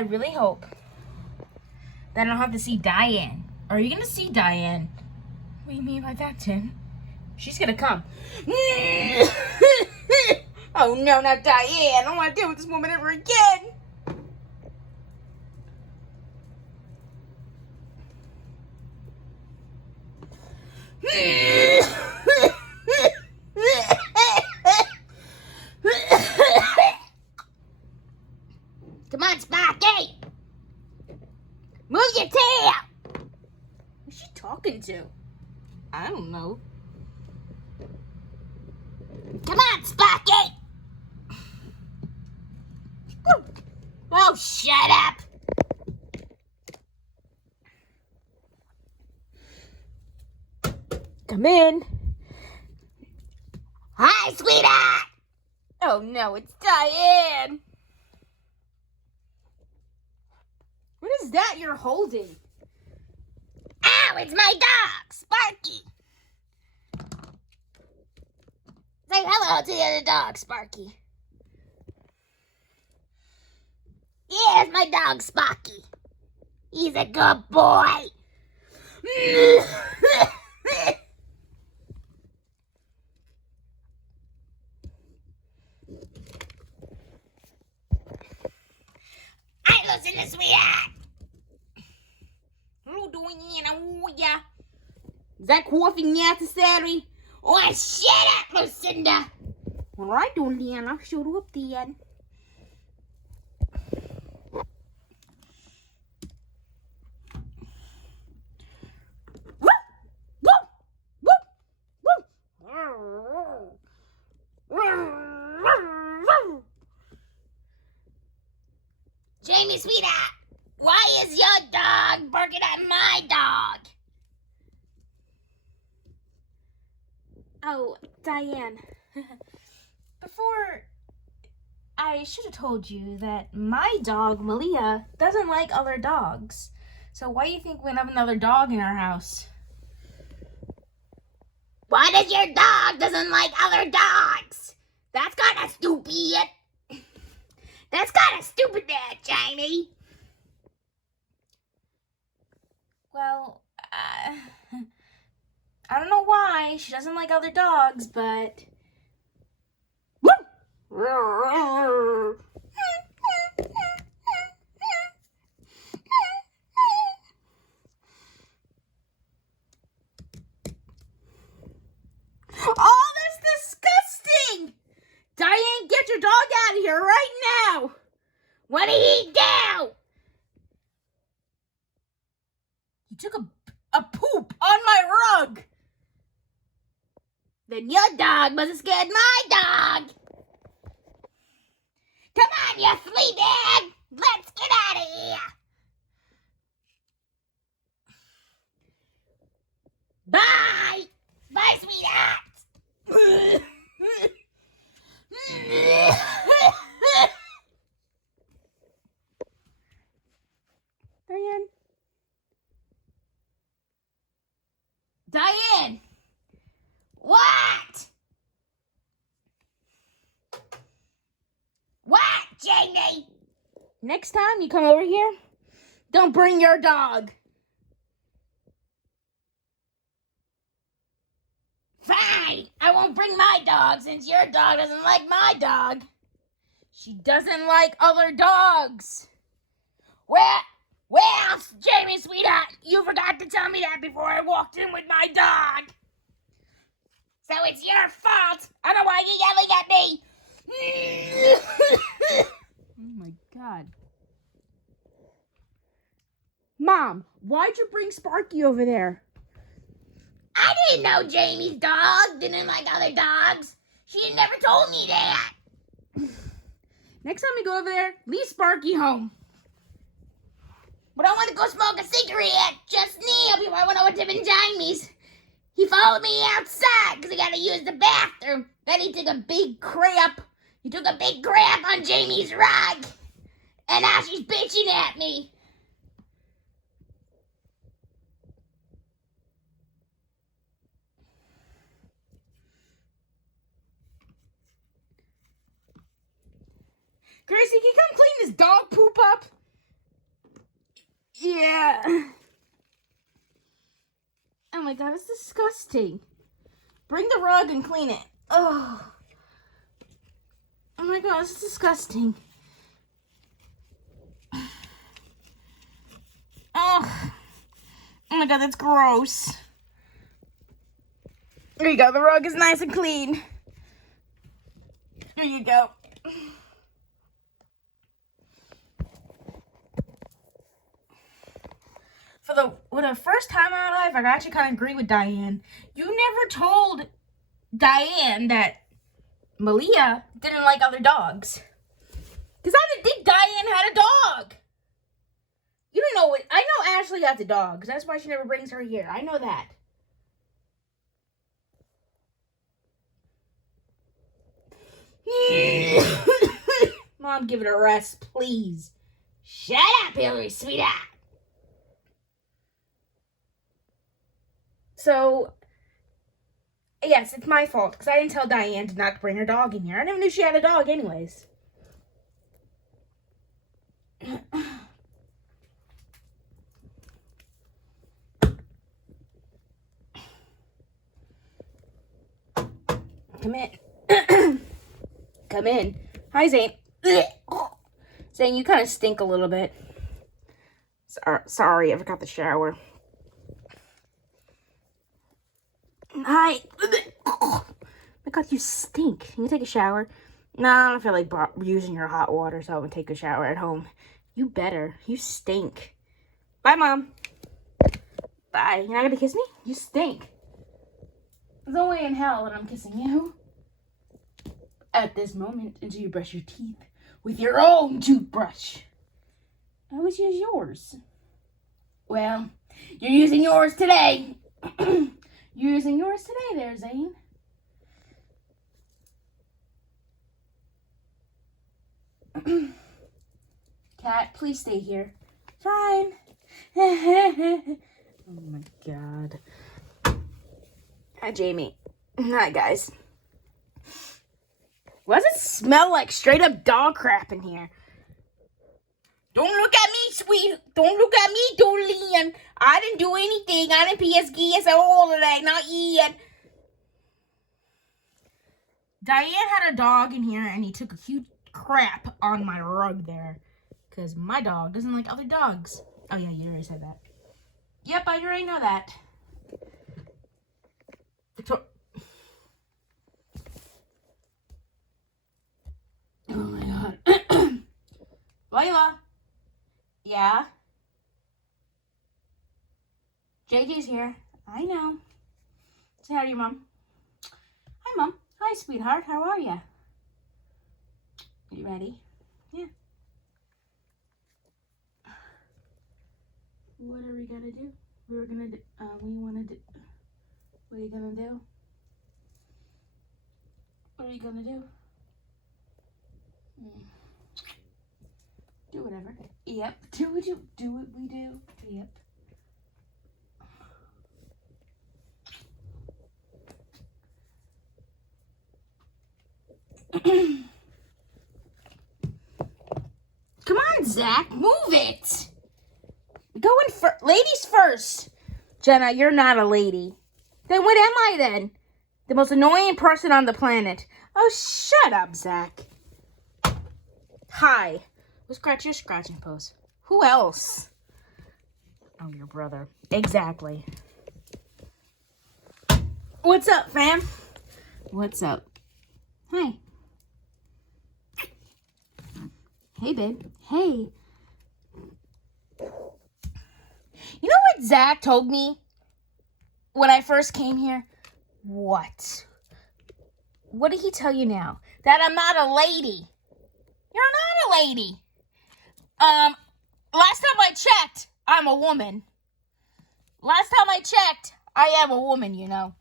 I really hope that I don't have to see Dianne. Are you going to see Dianne? What do you mean by that, Tim? She's going to come. Oh, no, not Dianne. I don't want to deal with this woman ever again. Come on, Sparky. Move your tail. Who's she talking to? I don't know. Come on, Sparky. Oh, shut up. Come in. Hi, sweetheart. Oh, no, it's Dianne. What is that you're holding? Ow, it's my dog, Sparky. Say hello to the other dog, Sparky. Yeah, it's my dog, Sparky. He's a good boy. I listen to sweetheart. Hello, Dianne. Is that coffee necessary? Oh, shut up, Lucinda. All right, Dianne. I'll show you up, Dianne. Jamie, sweetheart, why is your dog barking at my dog? Oh, Dianne, before I should have told you that my dog, Malia, doesn't like other dogs. So why do you think we have another dog in our house? Why does your dog doesn't like other dogs? That's kind of stupid. That's kind of stupid, there, Jamie. Well, I don't know why she doesn't like other dogs, but... Oh, that's disgusting! Dianne, get your dog out of here right now! What did he do? He took a poop on my rug! Then your dog must have scared my dog! Come on, you sleeping! Let's get out of here! Bye! Bye, sweetheart! Dianne? Dianne! What? What, Jamie? Next time you come over here, don't bring your dog. Fine, I won't bring my dog since your dog doesn't like my dog. She doesn't like other dogs. Well, Jamie, sweetheart, you forgot to tell me that before I walked in with my dog. So it's your fault. I don't know why you're yelling at me. Oh my God. Mom, why'd you bring Sparky over there? I didn't know Jamie's dog didn't like other dogs. She never told me that. Next time we go over there, leave Sparky home. But I want to go smoke a cigarette. Just Neil before I went over to Jamie's. He followed me outside because he got to use the bathroom. Then he took a big crap. He took a big crap on Jamie's rug. And now she's bitching at me. Gracie, can you come clean this dog poop up? Yeah. Oh my god, it's disgusting. Bring the rug and clean it. Oh. Oh my god, it's disgusting. Oh. Oh my god, that's gross. There you go, the rug is nice and clean. There you go. For the first time in my life, I actually kind of agree with Diane. You never told Diane that Malia didn't like other dogs. Because I didn't think Diane had a dog. You don't know what... I know Ashley got the dogs. That's why she never brings her here. I know that. Mom, give it a rest, please. Shut up, Hillary, sweetheart. So, yes, it's my fault, because I didn't tell Diane to not bring her dog in here. I never knew she had a dog anyways. Come in. Come in. Hi, Zane. Zane, you kind of stink a little bit. Sorry, I forgot the shower. Hi. Oh my god, you stink. Can you take a shower? No, I don't feel like using your hot water, so I would take a shower at home. You better. You stink. Bye, Mom. Bye. You're not gonna kiss me? You stink. There's no way in hell that I'm kissing you. At this moment, until you brush your teeth with your own toothbrush. I always use yours. Well, you're using yours today. You're using yours today there, Zane. Cat, please stay here. Fine. Oh my god. Hi, Jamie. Hi, guys. Why does it smell like straight up dog crap in here? Don't look at me, sweet. Don't look at me, Dolene. I didn't do anything. I didn't PSG at all today. Not yet. Diane had a dog in here and he took a huge crap on my rug there. Because my dog doesn't like other dogs. Oh yeah, you already said that. Yep, I already know that. Oh my god. Layla. Yeah? JJ's here. I know. Say hi to your mom. Hi, Mom. Hi, sweetheart. How are you? You ready? Yeah. What are we gonna do? We were gonna do, we wanna do, what are you gonna do? What are you gonna do? Do whatever. Yep. Do what we do. Yep. Come on, Zach. Move it. Go in first. Ladies first. Jenna, you're not a lady. Then what am I then? The most annoying person on the planet. Oh, shut up, Zach. Hi. We'll scratch your scratching post. Who else? Oh, your brother. Exactly. What's up, fam? What's up? Hi. Hey, babe. Hey. You know what Zach told me when I first came here? What? What did he tell you now? That I'm not a lady. You're not a lady. Last time I checked, I'm a woman. Last time I checked, I am a woman, you know.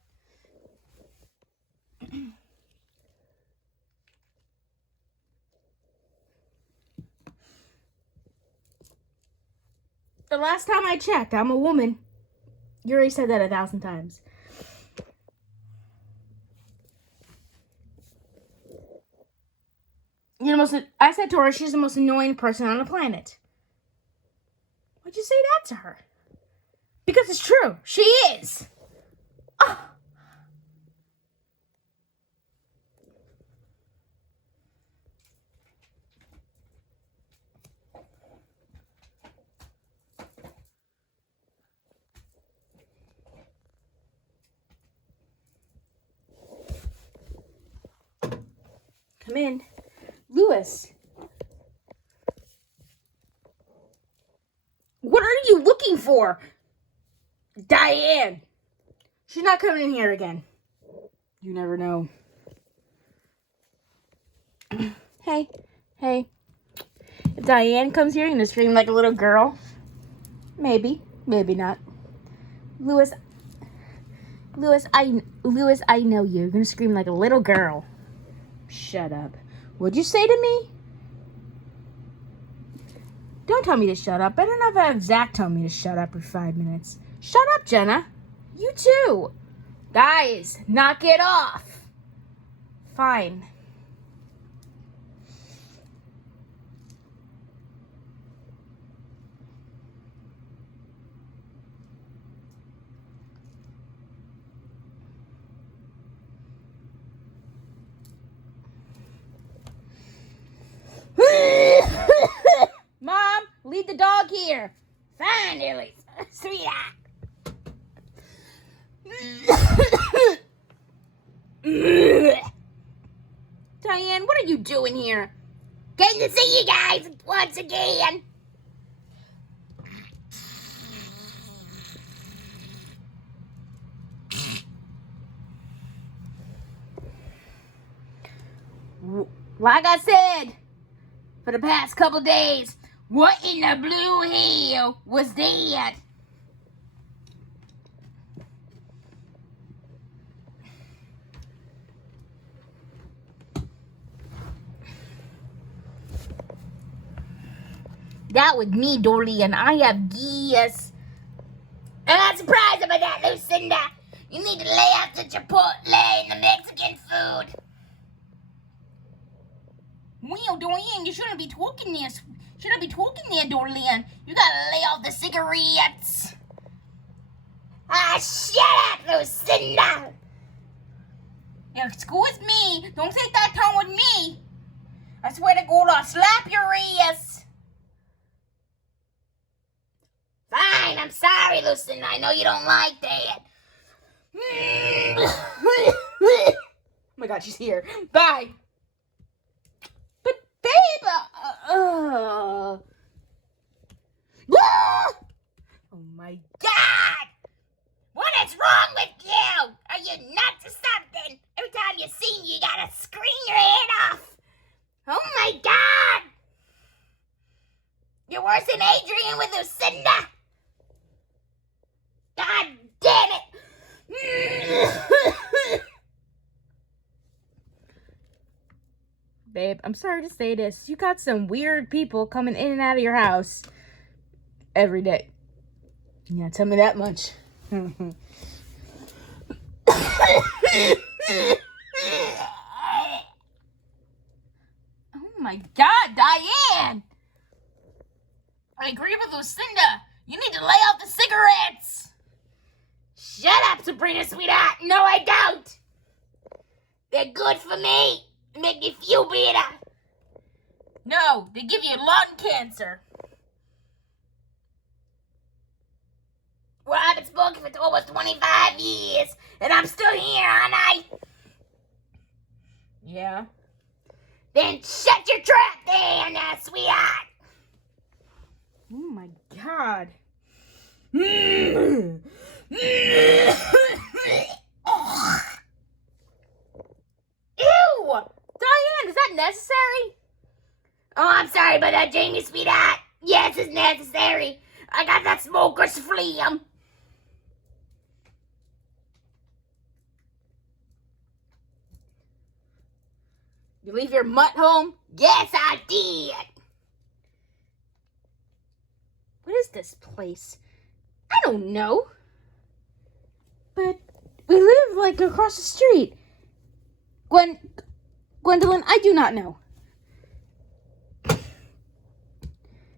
The last time I checked, I'm a woman. You already said that 1,000 times. I said to her, she's the most annoying person on the planet. Why'd you say that to her? Because it's true. She is. Oh. Come in. Louis. What are you looking for? Dianne. She's not coming in here again. You never know. Hey. If Dianne comes here, you're gonna scream like a little girl. Maybe not. Louis, I know you. You're gonna scream like a little girl. Shut up. What'd you say to me? Don't tell me to shut up. Better not have Zach tell me to shut up for 5 minutes. Shut up, Jenna. You too. Guys, knock it off. Fine. Mom, leave the dog here. Fine, Ellie. Sweetheart. Dianne, what are you doing here? Getting to see you guys once again. Like I said, for the past couple days, what in the blue hell was that? That was me, Dorley, and I have geese. I'm not surprised about that, Lucinda. You need to lay off the chipotle and the Mexican food. Well, Dianne, you shouldn't be talking this. Shouldn't be talking there, Dianne. You gotta lay off the cigarettes. Ah, shut up, Lucinda. Excuse me. Don't take that tone with me. I swear to God, I'll slap your ass. Fine, I'm sorry, Lucinda. I know you don't like that. Oh my God, she's here. Bye. But, babe, oh my God. What is wrong with you? Are you nuts or something? Every time you see me, you gotta scream your head off. Oh my God. You're worse than Adrian with Lucinda. God damn it. Babe, I'm sorry to say this. You got some weird people coming in and out of your house every day. Yeah, tell me that much. Oh my God, Dianne! I agree with Lucinda. You need to lay off the cigarettes. Shut up, Sabrina, sweetheart. No, I don't. They're good for me. Make me feel better. No, they give you lung cancer. Well, I've been smoking for almost 25 years, and I'm still here, aren't I? Yeah. Then shut your trap there, sweetheart. Oh my God. Ew! Dianne, is that necessary? Oh, I'm sorry about that, Jamie, sweetheart. Yes, it's necessary. I got that smoker's phlegm. You leave your mutt home? Yes, I did. What is this place? I don't know. But we live like across the street. Gwendolyn, I do not know.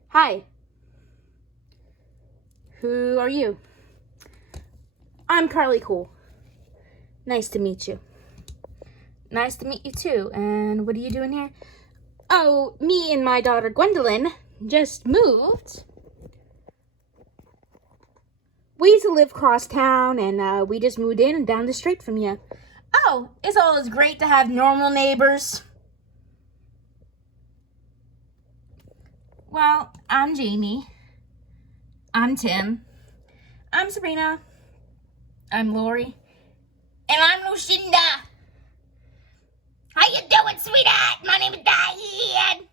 Hi. Who are you? I'm Carly Cool. Nice to meet you. Nice to meet you too. And what are you doing here? Oh, me and my daughter Gwendolyn just moved. We used to live across town, and we just moved in and down the street from you. Oh, it's always great to have normal neighbors. Well, I'm Jamie. I'm Tim. I'm Sabrina. I'm Lori. And I'm Lucinda. How you doing, sweetheart? My name is Dianne.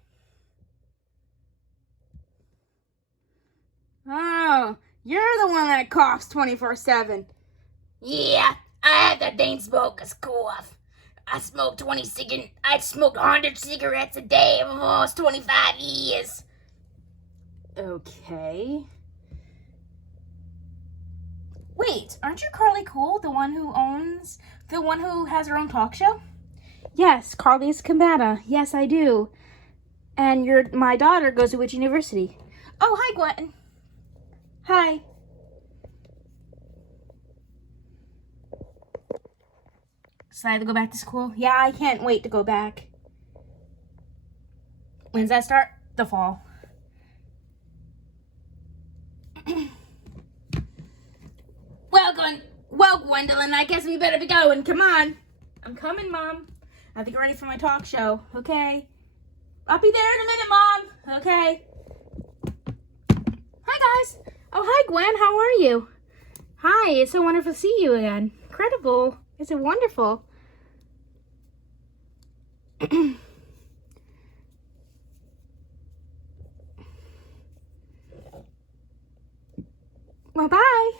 Oh, you're the one that coughs 24/7. Yeah, I had that dang smoker's cough. I smoked 100 cigarettes a day for almost 25 years. Okay. Wait, aren't you Carly Cool, the one who has her own talk show? Yes, Carly's Cabana. Yes, I do. And my daughter goes to which university? Oh, hi, Gwen. Hi. Excited to go back to school? Yeah, I can't wait to go back. When's that start? The fall. Well, Gwendolyn, I guess we better be going. Come on. I'm coming, Mom. I have to get ready for my talk show, okay? I'll be there in a minute, Mom. Okay. Hi, guys. Oh, hi, Gwen. How are you? Hi. It's so wonderful to see you again. Incredible. Is it wonderful? Well, bye.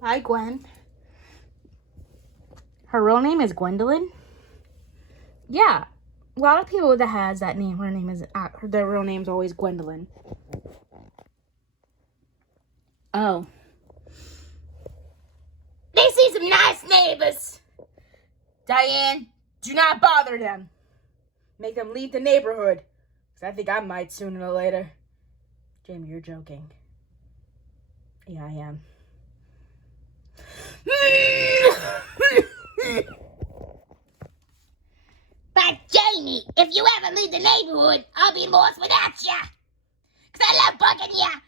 Bye, Gwen. Her real name is Gwendolyn? Yeah. A lot of people that has that name, their real name's always Gwendolyn. Oh. They see some nice neighbors. Dianne, do not bother them. Make them leave the neighborhood. Because I think I might sooner or later. Jamie, you're joking. Yeah, I am. But Jamie, if you ever leave the neighborhood, I'll be lost without ya. Because I love bugging ya.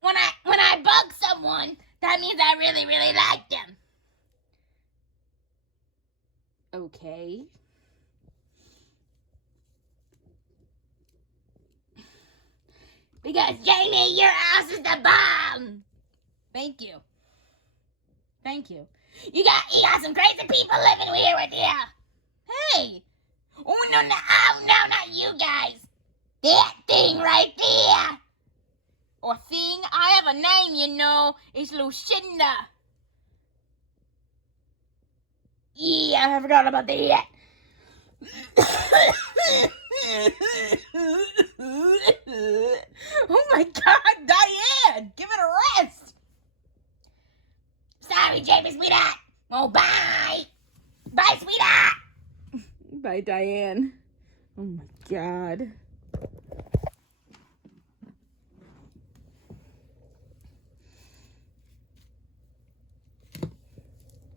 When I bug someone, that means I really, really like them. Okay. Because, Jamie, your house is the bomb. Thank you. Thank you. You got some crazy people living here with you. Hey. Oh, no, not you guys. That thing right there. Or thing, I have a name, you know. It's Lucinda. Yeah, I forgot about that. Oh my God, Dianne, give it a rest. Sorry, Jamie, sweetheart. Oh, bye. Bye, sweetheart. Bye, Dianne. Oh my God.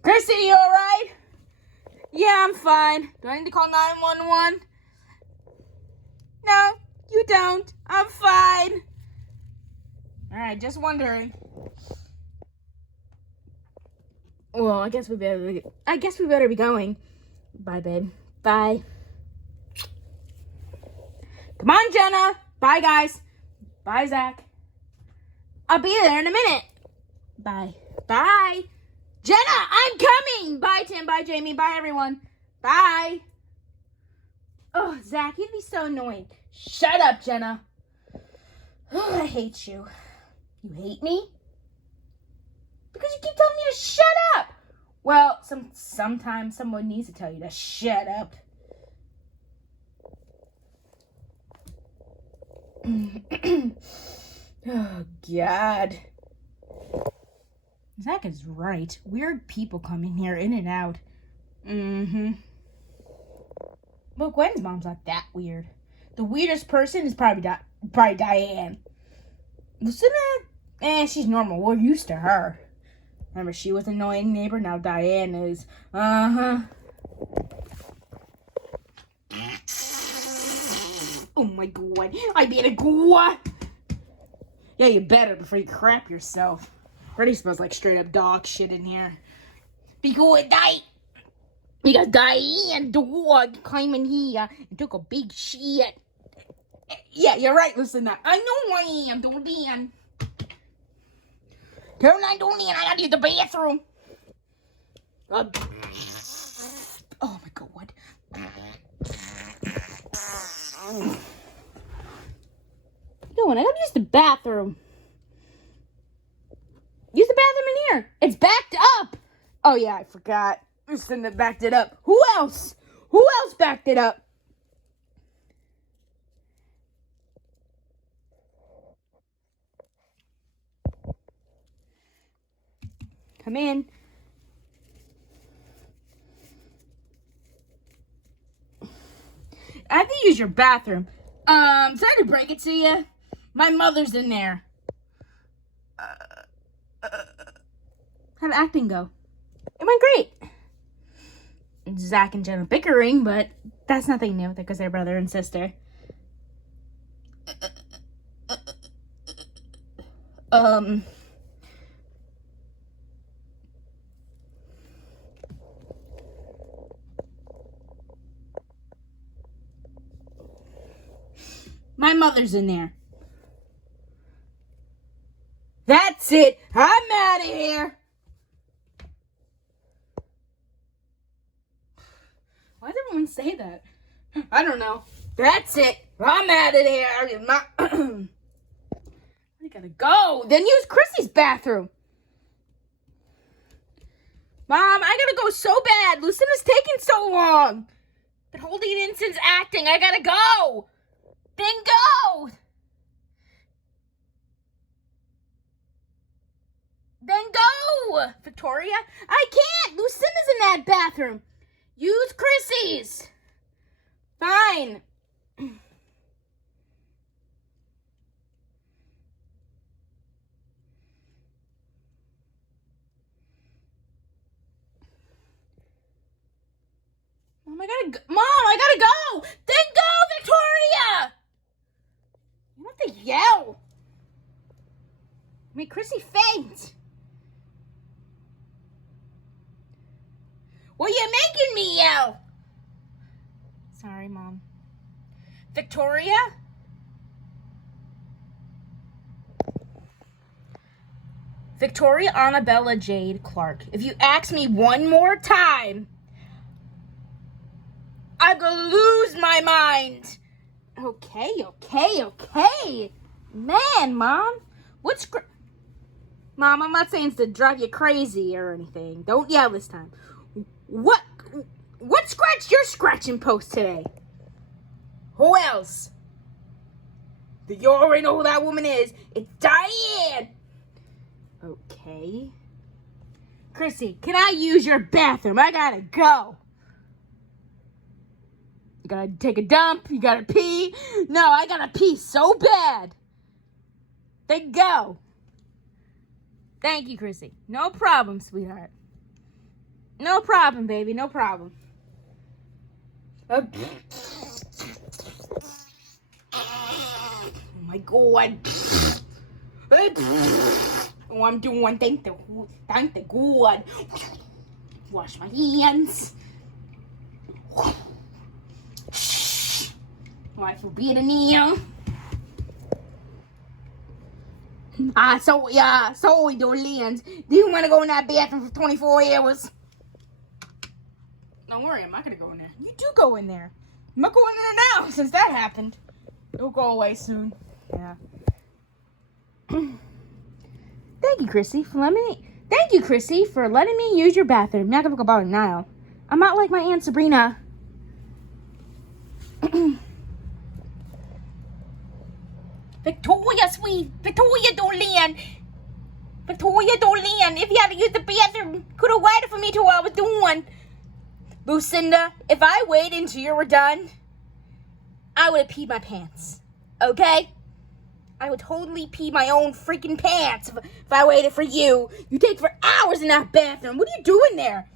Chrissy, you alright? Yeah, I'm fine. Do I need to call 911? No, you don't. I'm fine. Alright, just wondering. Well, I guess we better be going. Bye, babe. Bye. Come on, Jenna. Bye, guys. Bye, Zach. I'll be there in a minute. Bye. Bye. Jenna, I'm coming. Bye, Tim. Bye, Jamie. Bye, everyone. Bye. Oh, Zach, you'd be so annoying. Shut up, Jenna. Oh, I hate you. You hate me? Because you keep telling me to shut up. Well, sometimes someone needs to tell you to shut up. Oh, God. Zach is right. Weird people come in here, in and out. Mm-hmm. Well, Gwen's mom's not that weird. The weirdest person is probably Dianne. Lucinda, she's normal. We're used to her. Remember, she was an annoying neighbor. Now Dianne is. Uh-huh. Oh my god. I better go. Yeah, you better before you crap yourself. Already smells like straight up dog shit in here. Because Diane dog came in here and took a big shit. Yeah, you're right, Lucinda. I know I am, Diane. Turn on, Diane. I gotta use the bathroom. Oh my god. Doing? I gotta use the bathroom. Use the bathroom in here. It's backed up. Oh yeah, I forgot. Lucinda backed it up. Who else? Who else backed it up? Come in. I have to use your bathroom. Sorry to break it to you. My mother's in there. How'd acting go? It went great. Zach and Jenna bickering, but that's nothing new because they're brother and sister. My mother's in there. That's it. I'm out of here. Why does everyone say that? I don't know. That's it. I'm out of here. I gotta go. Then use Chrissy's bathroom. Mom, I gotta go so bad. Lucinda's taking so long. Been holding it in since acting. I gotta go. Then go. Then go. Victoria, I can't. Lucinda's in that bathroom. Use Chrissy's. Fine. Mom, I gotta go. Then go, Victoria. You don't have to yell. Make Chrissy faint. Well, you're making me yell. Sorry, Mom. Victoria? Victoria Annabella Jade Clark. If you ask me one more time, I'm gonna lose my mind. Okay. Man, Mom. Mom, I'm not saying it's to drive you crazy or anything. Don't yell this time. What scratched your scratching post today? Who else? You already know who that woman is. It's Diane. Okay. Chrissy, can I use your bathroom? I gotta go. You gotta take a dump? You gotta pee? No, I gotta pee so bad. Then go. Thank you, Chrissy. No problem, sweetheart. No problem, baby. No problem. Oh my God. Oh, I'm doing. Thank the God. Wash my hands. Oh, I feel better now. So Dianne, do you want to go in that bathroom for 24 hours? Don't worry, I'm not gonna go in there. You do go in there. I'm not going in there now since that happened. It'll go away soon. Yeah. Thank you, Chrissy, for letting me use your bathroom. Not gonna go bother Niall. I'm not like my Aunt Sabrina. Victoria, Dianne. If you had to use the bathroom, could have waited for me till I was done. Lucinda, if I waited until you were done, I would have peed my pants. Okay? I would totally pee my own freaking pants if I waited for you. You take for hours in that bathroom. What are you doing there?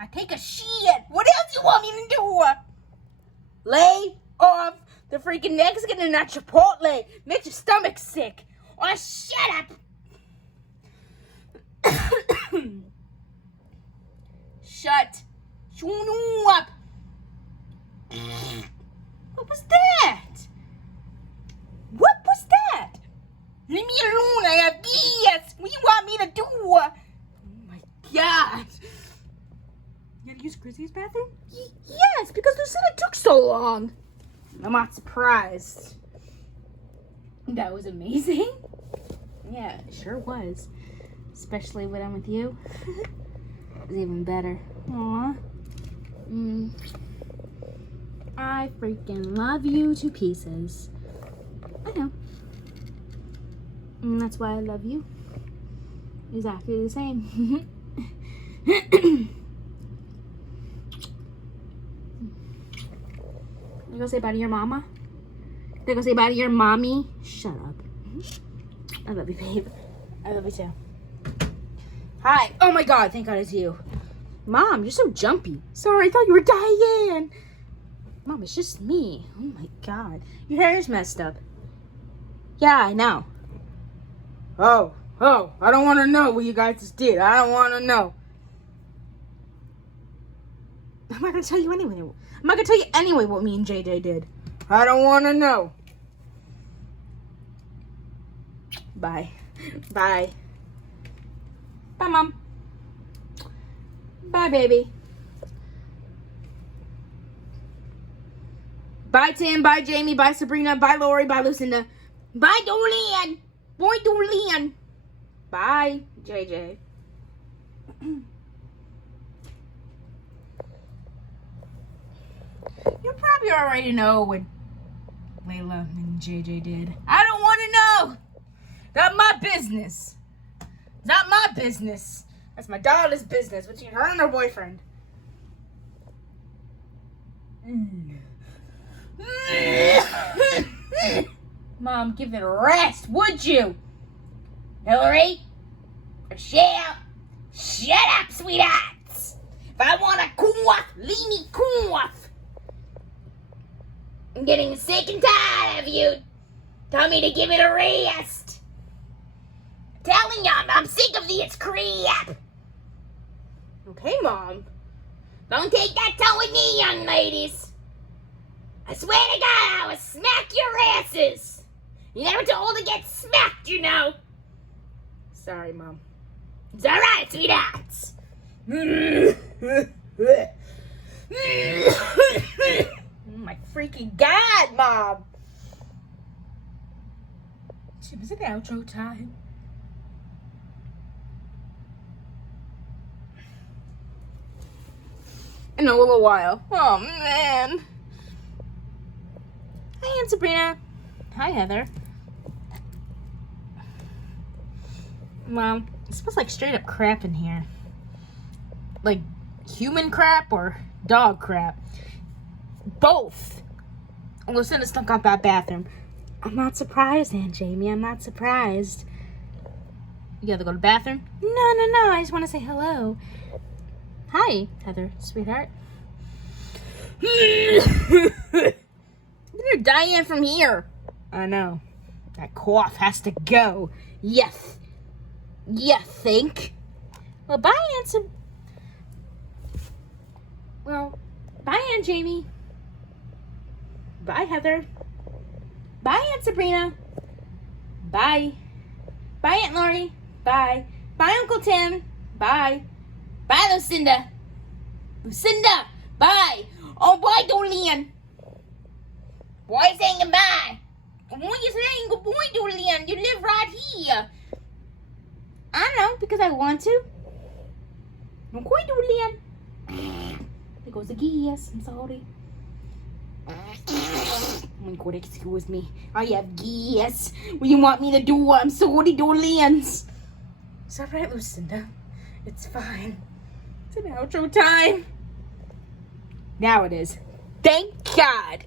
I take a shit. What else you want me to do? Lay off the freaking Mexican and that Chipotle. Makes your stomach sick. Oh, shut up. Shut up. What was that? What was that? Leave me alone. I have gas. What do you want me to do? Oh my God. You gotta use Chrissy's bathroom? Yes, because Lucinda took so long. I'm not surprised. That was amazing. Yeah, it sure was. Especially when I'm with you. It's even better. Aw. I freaking love you to pieces. I know. And that's why I love you. Exactly the same. You go say bye to your mama? You go say bye to your mommy? Shut up. I love you, babe. I love you too. Hi. Oh my God, thank God it's you. Mom, you're so jumpy. Sorry, I thought you were Diane. Mom, it's just me. Oh my God. Your hair is messed up. Yeah, I know. Oh, I don't want to know what you guys just did. I don't want to know. I'm not going to tell you anyway. I'm not going to tell you anyway what me and JJ did. I don't want to know. Bye. Bye. Bye, Mom. Bye, baby. Bye, Tim. Bye, Jamie. Bye, Sabrina. Bye, Lori. Bye, Lucinda. Bye, Dolan. Boy, Dolan. Bye, JJ. You probably already know what Layla and JJ did. I don't want to know. Not my business. Not my business. That's my daughter's business between her and her boyfriend. Mom, give it a rest, would you? Hillary? Michelle? Shut up, sweethearts. If I want to cough, leave me cough. I'm getting sick and tired of you. Tell me to give it a rest. I'm telling y'all, I'm sick of this crap. Okay, Mom. Don't take that tone with me, young ladies. I swear to God, I will smack your asses. You never told to get smacked, you know. Sorry, Mom. It's all right, sweethearts. My freaking God, Mom. Jim, is it outro time? In a little while. Oh, man. Hi, Aunt Sabrina. Hi, Heather. Well, it smells like straight up crap in here. Like human crap or dog crap. Both. Lucinda stunk out that bathroom. I'm not surprised, Aunt Jamie. I'm not surprised. You gotta go to the bathroom? No. I just want to say hello. Hi, Heather, sweetheart. You're Diane from here. I know. That cough has to go. Yes. You think? Well, bye, bye, Aunt Jamie. Bye, Heather. Bye, Aunt Sabrina. Bye. Bye, Aunt Lori. Bye. Bye, Uncle Tim. Bye. Bye, Lucinda. Lucinda, bye. Oh, bye, Dolan. Why saying goodbye? Why are you saying goodbye, Dolan? You live right here. I don't know, because I want to. Okay, Dolan. There goes the geese. I'm sorry. Oh my God, excuse me. I have geese. What do you want me to do? I'm sorry, Dolans. It's all right, Lucinda. It's fine. It's an outro time. Now it is. Thank God.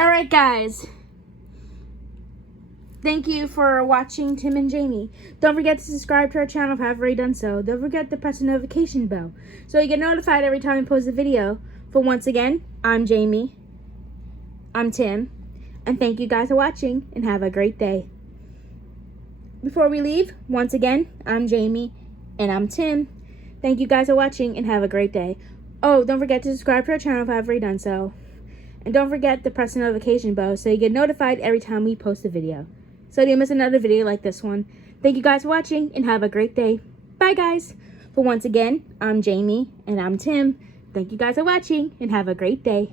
Alright, guys. Thank you for watching Tim and Jamie. Don't forget to subscribe to our channel if you haven't already done so. Don't forget to press the notification bell so you get notified every time we post a video. For once again, I'm Jamie. I'm Tim. And thank you guys for watching and have a great day. Before we leave, once again, I'm Jamie and I'm Tim. Thank you guys for watching and have a great day. Oh, don't forget to subscribe to our channel if you haven't already done so. And don't forget to press the notification bell so you get notified every time we post a video. So you don't miss another video like this one. Thank you guys for watching and have a great day. Bye guys. For once again, I'm Jamie and I'm Tim. Thank you guys for watching and have a great day.